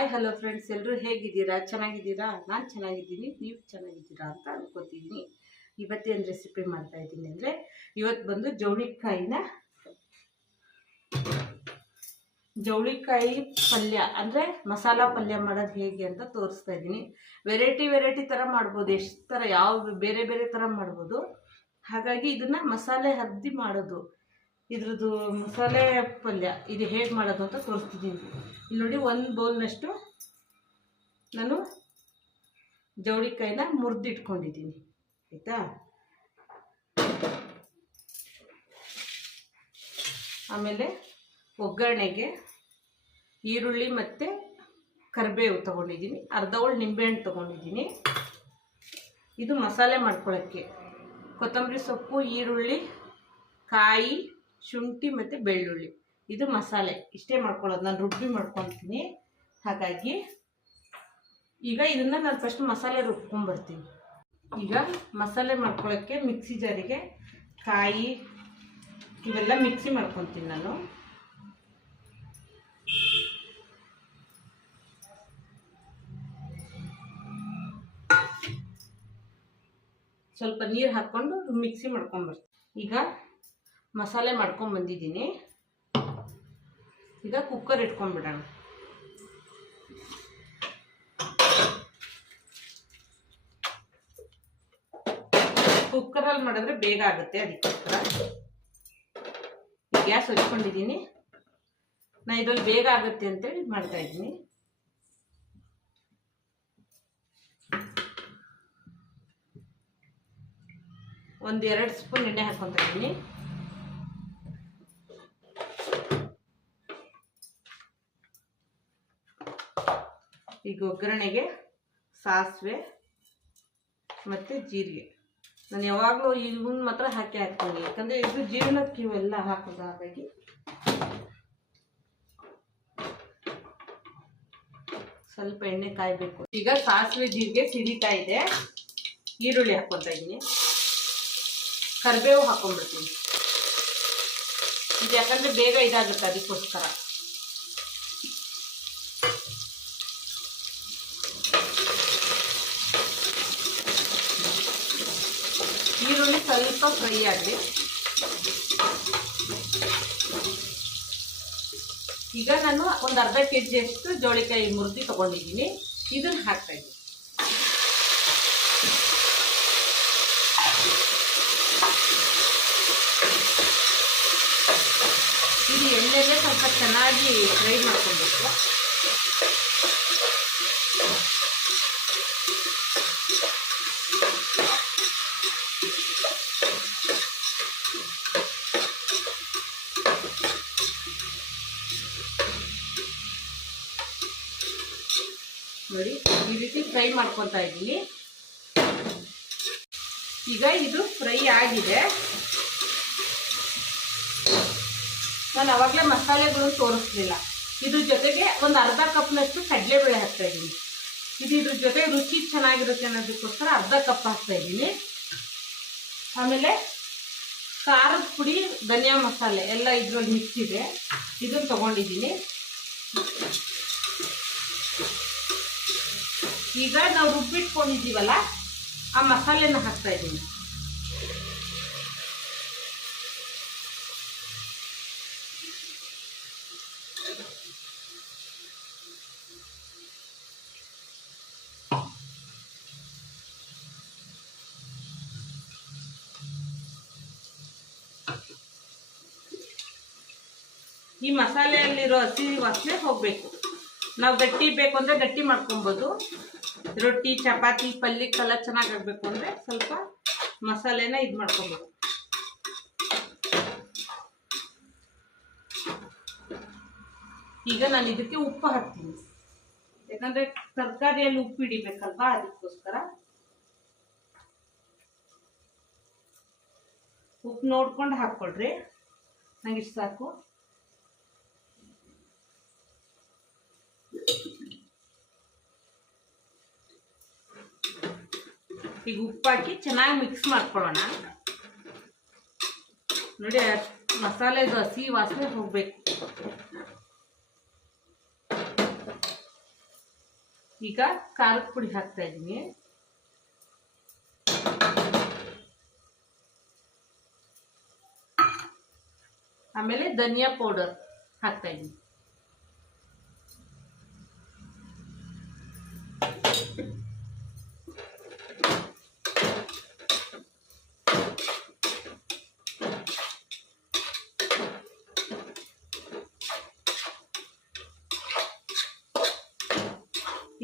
Hi hello friends ಎಲ್ಲರೂ ಹೇಗಿದ್ದೀರಾ? ಚೆನ್ನಾಗಿದ್ದೀರಾ? ನಾನು ಚೆನ್ನಾಗಿದ್ದೀನಿ. ನೀವು ಚೆನ್ನಾಗಿದ್ದೀರಾ ಅಂತ ಅನ್ಕೋತಿದ್ದೀನಿ. ಇವತ್ತೇನು ರೆಸಿಪಿ ಮಾಡ್ತಾ ಇದ್ದೀನಿ ಅಂದರೆ ಇವತ್ತು ಬಂದು ಜವಳಿಕಾಯಿನ ಜವಳಿಕಾಯಿ ಪಲ್ಯ, ಅಂದರೆ ಮಸಾಲ ಪಲ್ಯ ಮಾಡೋದು ಹೇಗೆ ಅಂತ ತೋರಿಸ್ತಾ ಇದ್ದೀನಿ. ವೆರೈಟಿ ವೆರೈಟಿ ಥರ ಮಾಡ್ಬೋದು. ಎಷ್ಟು ಥರ ಯಾವ, ಬೇರೆ ಬೇರೆ ಥರ ಮಾಡ್ಬೋದು. ಹಾಗಾಗಿ ಇದನ್ನು ಮಸಾಲೆ ಹದ್ದಿ ಮಾಡೋದು. ಇದ್ರದ್ದು ಮಸಾಲೆ ಪಲ್ಯ, ಇದು ಹೇಗೆ ಮಾಡೋದು ಅಂತ ತೋರಿಸ್ತಿದ್ದೀನಿ ಇಲ್ಲಿ ನೋಡಿ ಒಂದು ಬೌಲ್ನಷ್ಟು ನಾನು ಜವಳಿಕಾಯಿನ ಮುರಿದಿಟ್ಕೊಂಡಿದ್ದೀನಿ ಆಯಿತಾ? ಆಮೇಲೆ ಒಗ್ಗರಣೆಗೆ ಈರುಳ್ಳಿ ಮತ್ತು ಕರಿಬೇವು ತೊಗೊಂಡಿದ್ದೀನಿ ಅರ್ಧ ಹೋಳು ನಿಂಬೆಹಣ್ಣು ತೊಗೊಂಡಿದ್ದೀನಿ ಇದು ಮಸಾಲೆ ಮಾಡ್ಕೊಳ್ಳೋಕ್ಕೆ ಕೊತ್ತಂಬರಿ ಸೊಪ್ಪು, ಈರುಳ್ಳಿ, ಕಾಯಿ ಶುಂಠಿ ಮತ್ತು ಬೆಳ್ಳುಳ್ಳಿ. ಇದು ಮಸಾಲೆ. ಇಷ್ಟೇ ಮಾಡ್ಕೊಳ್ಳೋದು. ನಾನು ರುಬ್ಬಿ ಮಾಡ್ಕೊತೀನಿ. ಹಾಗಾಗಿ ಈಗ ಇದನ್ನು ನಾನು ಫಸ್ಟ್ ಮಸಾಲೆ ರುಬ್ಕೊಂಡ್ಬರ್ತೀನಿ. ಈಗ ಮಸಾಲೆ ಮಾಡ್ಕೊಳ್ಳೋಕ್ಕೆ ಮಿಕ್ಸಿ ಜಾರಿಗೆ ಕಾಯಿ, ಇವೆಲ್ಲ ಮಿಕ್ಸಿ ಮಾಡ್ಕೊತೀನಿ ನಾನು. ಸ್ವಲ್ಪ ನೀರು ಹಾಕ್ಕೊಂಡು ಮಿಕ್ಸಿ ಮಾಡ್ಕೊಂಡ್ಬರ್ತೀನಿ. ಈಗ ಮಸಾಲೆ ಮಾಡ್ಕೊಂಡು ಬಂದಿದ್ದೀನಿ. ಈಗ ಕುಕ್ಕರ್ ಇಟ್ಕೊಂಡ್ಬಿಡೋಣ. ಕುಕ್ಕರಲ್ಲಿ ಮಾಡಿದ್ರೆ ಬೇಗ ಆಗುತ್ತೆ ಅದಕ್ಕೋಸ್ಕರ. ಗ್ಯಾಸ್ ಹಚ್ಕೊಂಡಿದ್ದೀನಿ ನಾ ಇದ್ರಲ್ಲಿ ಬೇಗ ಆಗುತ್ತೆ ಅಂತೇಳಿ ಮಾಡ್ತಾ ಇದ್ದೀನಿ. ಒಂದು ಎರಡು ಸ್ಪೂನ್ ಎಣ್ಣೆ ಹಾಕ್ಕೊತಾ ಇದ್ದೀನಿ. ಈಗ ಒಗ್ಗರಣೆಗೆ ಸಾಸಿವೆ ಮತ್ತು ಜೀರಿಗೆ. ನಾನು ಯಾವಾಗಲೂ ಇವನ್ನ ಮಾತ್ರ ಹಾಕಿ ಹಾಕ್ತೀನಿ. ಯಾಕಂದರೆ ಇದು ಜೀವನಕ್ಕೆ ಇವೆಲ್ಲ ಹಾಕೋದು ಹಾಗಾಗಿ ಸ್ವಲ್ಪ ಎಣ್ಣೆ ಕಾಯಬೇಕು. ಈಗ ಸಾಸಿವೆ ಜೀರಿಗೆ ಸಿಡಿತಾ ಇದೆ. ಈರುಳ್ಳಿ ಹಾಕ್ಕೊತಾ ಇದ್ದೀನಿ ಕರಿಬೇವು ಹಾಕೊಂಡ್ಬಿಡ್ತೀನಿ ಇದು ಯಾಕಂದರೆ ಬೇಗ ಇದಾಗುತ್ತೆ ಅದಕ್ಕೋಸ್ಕರ ಈರುಳ್ಳಿ ಸ್ವಲ್ಪ ಫ್ರೈ ಆಗಲಿ ಈಗ ನಾನು ಒಂದು ಅರ್ಧ ಕೆ ಜಿಯಷ್ಟು ಜೋಳಿಕಾಯಿ ಮುರಿದು ತಗೊಂಡಿದ್ದೀನಿ. ಇದನ್ನು ಹಾಕ್ತಾ ಇದ್ದೀನಿ. ಇದು ಎಣ್ಣೆಗೆ ಸ್ವಲ್ಪ ಚೆನ್ನಾಗಿ ಫ್ರೈ ಮಾಡ್ಕೊಬೇಕು. ನೋಡಿ, ಈ ರೀತಿ ಫ್ರೈ ಮಾಡ್ಕೊತಾ ಇದ್ದೀನಿ. ಈಗ ಇದು ಫ್ರೈ ಆಗಿದೆ. ನಾನು ಅವಾಗಲೇ ಮಸಾಲೆಗಳು ತೋರಿಸ್ಲಿಲ್ಲ. ಇದ್ರ ಜೊತೆಗೆ ಒಂದು ಅರ್ಧ ಕಪ್ನಷ್ಟು ಕಡಲೆಬೇಳೆ ಹಾಕ್ತಾ ಇದ್ದೀನಿ. ಇದು ಇದ್ರ ಜೊತೆ ರುಚಿ ಚೆನ್ನಾಗಿರುತ್ತೆ ಅನ್ನೋದಕ್ಕೋಸ್ಕರ ಅರ್ಧ ಕಪ್ ಹಾಕ್ತಾ ಇದ್ದೀನಿ. ಆಮೇಲೆ ಖಾರದ ಪುಡಿ, ಧನಿಯಾ ಮಸಾಲೆ ಎಲ್ಲ ಇದರಲ್ಲಿ ಮಿಕ್ಸ್ ಇದೆ. ಇದನ್ನು ತೊಗೊಂಡಿದ್ದೀನಿ. ಈಗ ನಾವು ರುಬ್ಬಿಟ್ಕೊಂಡಿದ್ದೀವಲ್ಲ ಆ ಮಸಾಲೆನ ಹಾಕ್ತಾ ಇದ್ದೀನಿ. ಈ ಮಸಾಲೆಯಲ್ಲಿರೋ ಹಸಿ ವಾಸನೆ ಹೋಗಬೇಕು. ನಾವು ಗಟ್ಟಿ ಬೇಕು ಅಂದರೆ ಗಟ್ಟಿ ಮಾಡ್ಕೊಬೋದು. ರೊಟ್ಟಿ, ಚಪಾತಿ ಪಲ್ಯಕ್ಕೆಲ್ಲ ಚೆನ್ನಾಗಿ ಆಗಬೇಕು ಅಂದರೆ ಸ್ವಲ್ಪ ಮಸಾಲೆನ ಇದು ಮಾಡ್ಕೊಬೇಕು ಈಗ ನಾನು ಇದಕ್ಕೆ ಉಪ್ಪು ಹಾಕ್ತೀನಿ. ಯಾಕಂದರೆ ತರಕಾರಿಯಲ್ಲಿ ಉಪ್ಪು ಹಿಡಿಬೇಕಲ್ವಾ ಅದಕ್ಕೋಸ್ಕರ. ಉಪ್ಪು ನೋಡ್ಕೊಂಡು ಹಾಕ್ಕೊಳ್ರಿ. ನಂಗೆ ಇಷ್ಟ ಸಾಕು. ಈಗ ಉಪ್ಪಾಕಿ ಚೆನ್ನಾಗಿ ಮಿಕ್ಸ್ ಮಾಡ್ಕೊಳ್ಳೋಣ. ನೋಡಿ ಮಸಾಲೆದು ಹಸಿ ವಾಸನೆ ಹೋಗ್ಬೇಕು. ಈಗ ಖಾರದ ಪುಡಿ ಹಾಕ್ತಾ ಇದ್ದೀನಿ. ಆಮೇಲೆ ಧನಿಯಾ ಪೌಡರ್ ಹಾಕ್ತಾ ಇದ್ದೀನಿ.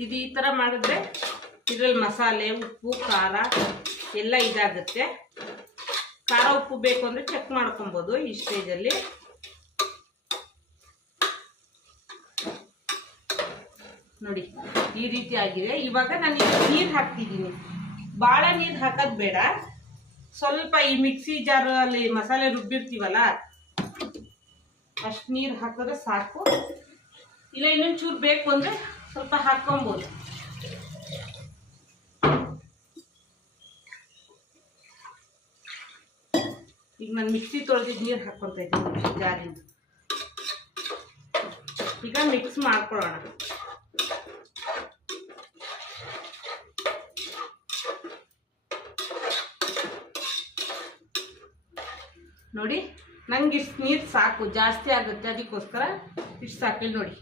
ಇದು ಈ ಥರ ಮಾಡಿದ್ರೆ ಇದರಲ್ಲಿ ಮಸಾಲೆ, ಉಪ್ಪು, ಖಾರ ಎಲ್ಲ ಇದಾಗುತ್ತೆ. ಖಾರ, ಉಪ್ಪು ಬೇಕು ಅಂದರೆ ಚೆಕ್ ಮಾಡ್ಕೊಬೋದು ಈ ಸ್ಟೇಜಲ್ಲಿ ನೋಡಿ, ಈ ರೀತಿ ಆಗಿದೆ. ಇವಾಗ ನಾನು ನೀರು ಹಾಕ್ತಿದ್ದೀನಿ. ಭಾಳ ನೀರು ಹಾಕೋದು ಬೇಡ. ಸ್ವಲ್ಪ ಈ ಮಿಕ್ಸಿ ಜಾರಲ್ಲಿ ಮಸಾಲೆ ರುಬ್ಬಿರ್ತೀವಲ್ಲ, ಅಷ್ಟು ನೀರು ಹಾಕಿದ್ರೆ ಸಾಕು. ಇಲ್ಲ ಇನ್ನೊಂದು ಚೂರು ಬೇಕು ಅಂದರೆ ಸ್ವಲ್ಪ ಹಾಕ್ಕೊಬೋದು. ಈಗ ನಾನು ಮಿಕ್ಸಿ ತೊಳೆದಿದ್ದು ನೀರು ಹಾಕ್ಕೊತಾ ಇದ್ದೀನಿ, ಜಾರಿಂದ. ಈಗ ಮಿಕ್ಸ್ ಮಾಡ್ಕೊಳ್ಳೋಣ. ನೋಡಿ, ನಂಗೆ ಇಷ್ಟು ನೀರು ಸಾಕು, ಜಾಸ್ತಿ ಆಗುತ್ತೆ, ಅದಕ್ಕೋಸ್ಕರ ಇಷ್ಟು ಸಾಕಿಲ್ಲ ನೋಡಿ.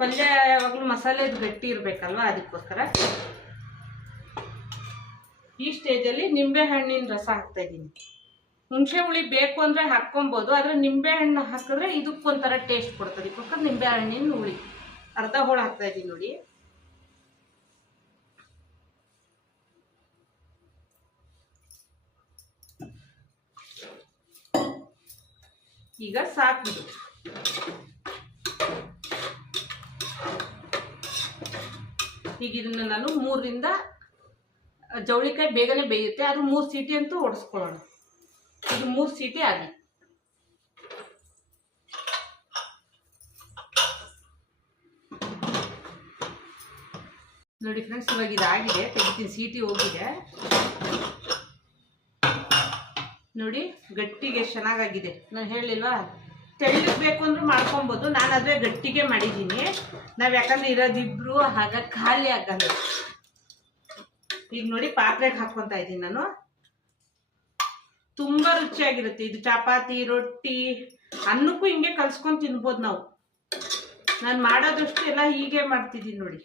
ಪಲ್ಯ ಯಾವಾಗಲೂ ಮಸಾಲೆದು ಗಟ್ಟಿ ಇರಬೇಕಲ್ವ ಅದಕ್ಕೋಸ್ಕರ? ಈ ಸ್ಟೇಜಲ್ಲಿ ನಿಂಬೆ ಹಣ್ಣಿನ ರಸ ಹಾಕ್ತಾ ಇದ್ದೀನಿ. ಹುಣಸೆ ಹುಳಿ ಬೇಕು ಅಂದರೆ ಹಾಕ್ಕೊಬೋದು, ಆದರೆ ನಿಂಬೆ ಹಣ್ಣು ಹಾಕಿದ್ರೆ ಇದಕ್ಕೊಂಥರ ಟೇಸ್ಟ್ ಕೊಡ್ತದೆ. ಅದಕ್ಕೋಸ್ಕರ ನಿಂಬೆ ಹಣ್ಣಿನ ಹುಳಿ. ಅರ್ಧ ಹೋಳು ಹಾಕ್ತಾ ಇದ್ದೀನಿ ನೋಡಿ. ಈಗ ಸಾಕಿದು ಈಗ ಇದನ್ನ ನಾನು ಮೂರರಿಂದ ಜವಳಿಕಾಯಿ ಬೇಗನೆ ಬೇಯುತ್ತೆ. ಅದು ಮೂರು ಸೀಟಿ ಅಂತೂ ಒಡಿಸ್ಕೊಳ್ಳೋಣ. ಇದು ಮೂರು ಸೀಟಿ ಆಗಿ. ನೋಡಿ ಫ್ರೆಂಡ್ಸ್ ಇವಾಗ ಇದಾಗಿದೆ. ತೆಗಿತೀನಿ, ಸೀಟಿ ಹೋಗಿದೆ. ನೋಡಿ, ಗಟ್ಟಿಗೆ ಚೆನ್ನಾಗಾಗಿದೆ. ನಾನು ಹೇಳಿಲ್ವಾ? ತೆಳ್ಳಗೆ ಬೇಕು ಅಂದ್ರೂ ಮಾಡ್ಕೊಬೋದು. ನಾನು ಅದೇ ಗಟ್ಟಿಗೆ ಮಾಡಿದ್ದೀನಿ. ನಾವು ಯಾಕಂದ್ರೆ ಇರೋದಿಬ್ರು ಆಗ ಖಾಲಿ ಆಗಲ್ಲ. ಈಗ ನೋಡಿ ಪಾತ್ರೆಗೆ ಹಾಕ್ಕೊತಾ ಇದ್ದೀನಿ ನಾನು. ತುಂಬ ರುಚಿಯಾಗಿರುತ್ತೆ. ಇದು ಚಪಾತಿ, ರೊಟ್ಟಿ, ಅನ್ನಕ್ಕೂ ಹಿಂಗೆ ಕಲ್ಸ್ಕೊಂಡು ತಿನ್ಬೋದು ನಾವು. ನಾನು ಮಾಡೋದಷ್ಟು ಎಲ್ಲ ಹೀಗೆ ಮಾಡ್ತಿದ್ದೀನಿ ನೋಡಿ.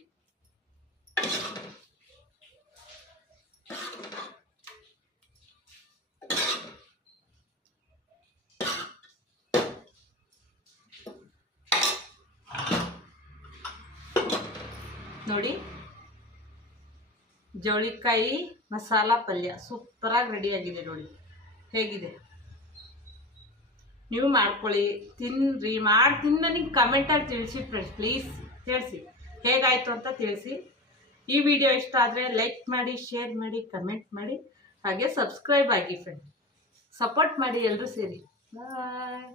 ನೋಡಿ. ಜೋಳಿಕಾಯಿ ಮಸಾಲ ಪಲ್ಯ. ಸೂಪರಾಗಿ ರೆಡಿಯಾಗಿದೆ ನೋಡಿ. ಹೇಗಿದೆ? ನೀವು ಮಾಡ್ಕೊಳ್ಳಿ. ತಿನ್ನಿರಿ ಮಾಡಿ ತಿನ್ನ ನನಗೆ ಕಮೆಂಟಲ್ಲಿ ತಿಳಿಸಿ ಫ್ರೆಂಡ್ಸ್ ಪ್ಲೀಸ್ ತಿಳಿಸಿ. ಹೇಗಾಯಿತು ಅಂತ ತಿಳಿಸಿ. ಈ ವಿಡಿಯೋ ಇಷ್ಟ ಆದರೆ ಲೈಕ್ ಮಾಡಿ ಶೇರ್ ಮಾಡಿ ಕಮೆಂಟ್ ಮಾಡಿ. ಹಾಗೆ ಸಬ್ಸ್ಕ್ರೈಬ್ ಆಗಿ ಫ್ರೆಂಡ್ ಸಪೋರ್ಟ್ ಮಾಡಿ ಎಲ್ಲರೂ ಸೇರಿ. ಬಾಯ್